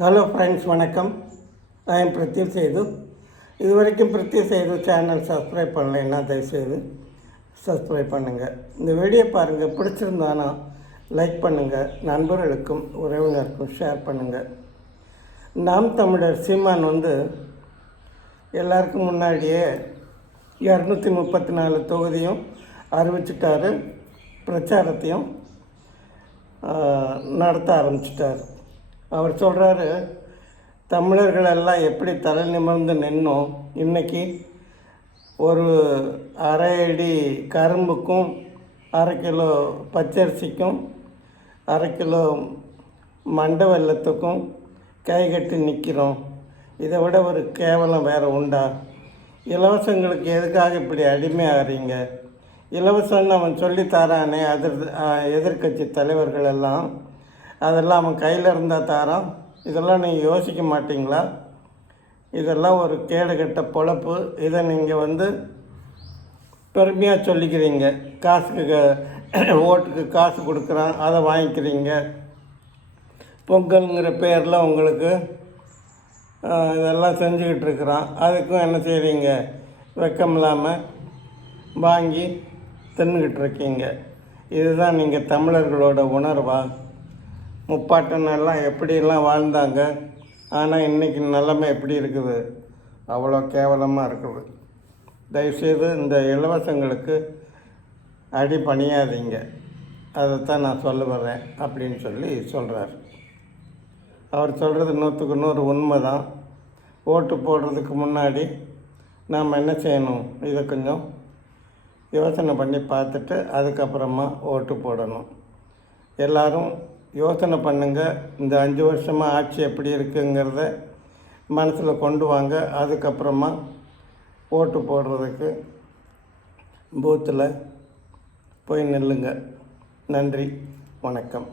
Hello friends, வணக்கம். I am Prithvi Sethu. இது வரைக்கும் பிரித்வி சேது சேனல் சப்ஸ்கிரைப் பண்ணலைன்னா தயவுசெய்து சப்ஸ்கிரைப் பண்ணுங்கள். இந்த வீடியோ பாருங்கள், பிடிச்சிருந்தானா லைக் பண்ணுங்கள், நண்பர்களுக்கும் உறவினருக்கும் ஷேர் பண்ணுங்கள். நாம் தமிழர் சீமான் எல்லாருக்கும் முன்னாடியே 234 தொகுதியும் அறிவிச்சிட்டாரு, பிரச்சாரத்தையும் நடத்த ஆரம்பிச்சிட்டார். அவர் சொல்கிறாரு, தமிழர்களெல்லாம் எப்படி தலை நிமிர்ந்து நின்னோம், இன்றைக்கி ஒரு அரை அடி கரும்புக்கும் 1/2 கிலோ பச்சரிசிக்கும் 1/2 கிலோ மண்டை வெல்லத்துக்கும் கை கட்டி நிற்கிறோம். இதை விட ஒரு கேவலம் வேறு உண்டா? இலவசங்களுக்கு எதுக்காக இப்படி அடிமையாகிறீங்க? இலவசம்னு அவன் சொல்லித்தாரானே எதிர்கட்சி தலைவர்கள் எல்லாம், அதெல்லாம் அவன் கையில் இருந்தால் தாரான். இதெல்லாம் நீங்கள் யோசிக்க மாட்டிங்களா? இதெல்லாம் ஒரு கேடுகட்ட பொழப்பு. இதை நீங்கள் பெருமையாக சொல்லிக்கிறீங்க. காசுக்கு ஓட்டுக்கு காசு கொடுக்குறான், அதை வாங்கிக்கிறீங்க. பொங்கல்ங்கிற பேரில் உங்களுக்கு இதெல்லாம் செஞ்சுக்கிட்டு இருக்கிறான். அதுக்கும் என்ன செய்கிறீங்க? வெக்கம் இல்லாமல் வாங்கி தின்னுக்கிட்டு இருக்கீங்க. இதுதான் நீங்கள் தமிழர்களோட உணர்வா? முப்பாட்டனெல்லாம் எப்படியெல்லாம் வாழ்ந்தாங்க, ஆனால் இன்றைக்கி நிலைமை எப்படி இருக்குது? அவ்வளோ கேவலமாக இருக்குது. தயவுசெய்து இந்த இலவசங்களுக்கு அடி பணியாதீங்க. அதைத்தான் நான் சொல்ல வர்றேன் அப்படின்னு சொல்கிறார். அவர் சொல்கிறது 100க்கு 100 உண்மை தான். ஓட்டு போடுறதுக்கு முன்னாடி நாம் என்ன செய்யணும்? இதை கொஞ்சம் யோசனை பண்ணி பார்த்துட்டு அதுக்கப்புறமா ஓட்டு போடணும். எல்லோரும் யோசனை பண்ணுங்கள். இந்த 5 வருஷமாக ஆட்சி எப்படி இருக்குங்கிறத மனசில் கொண்டு வாங்க. அதுக்கப்புறமா ஓட்டு போடுறதுக்கு பூத்தில் போய் நில்லுங்க. நன்றி, வணக்கம்.